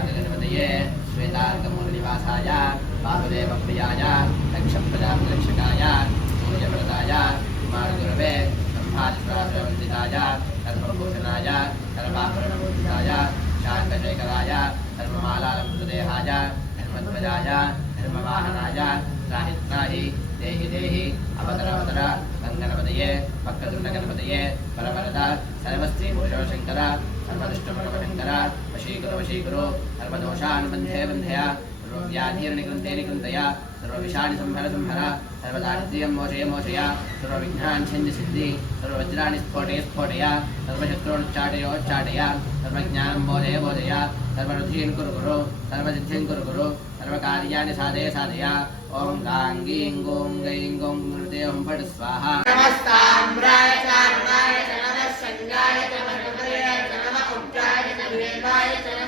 श्वेतार्कगणपतये श्वेतार्कमूलनिवासाय वासुदेवप्रियाय दक्षप्रजापतिरक्षकाय सूर्यव्रताय कुमारगुरवे ब्रह्मादिप्रासुरवन्दिताय सर्वभूषणाय सर्वाभरणभूषिताय शान्तशेखराय धर्ममालालंकृतदेहाय धर्मध्वजाय धर्मवाहनाय त्राहि त्राहि देहि देहि अवतर अवतर गंगणपतये वक्रतुण्डगणपतये परवरद सर्वस्त्री पुरुषो शंकर सर्वदुष्टमनोशंकर वशीकुरु वशीकुरु सर्वदोषान् बन्धे बन्धय सर्वव्याधिर्निकृन्ते निकृन्तय सर्वविषाणि संहर संहर सर्वदारिद्र्यं मोचय मोचय सर्वविघ्नान् छिन्धि सिद्धि सर्ववज्राणि स्फोटय स्फोटय सर्वशत्रून् उच्चाटय सर्वज्ञानं बोधय बोधय सर्वरुधिं कुरु कुरु सर्वसिद्धिं कुरु कुरु सर्वकार्याणि साधय साधय ओम गां गीं गों गैं गों गुरुते ओम फट् स्वाहा नमस्ताम्राय चारुणाय च नमः संज्ञाय च नमः नमः उच्चाय च विवेकाय च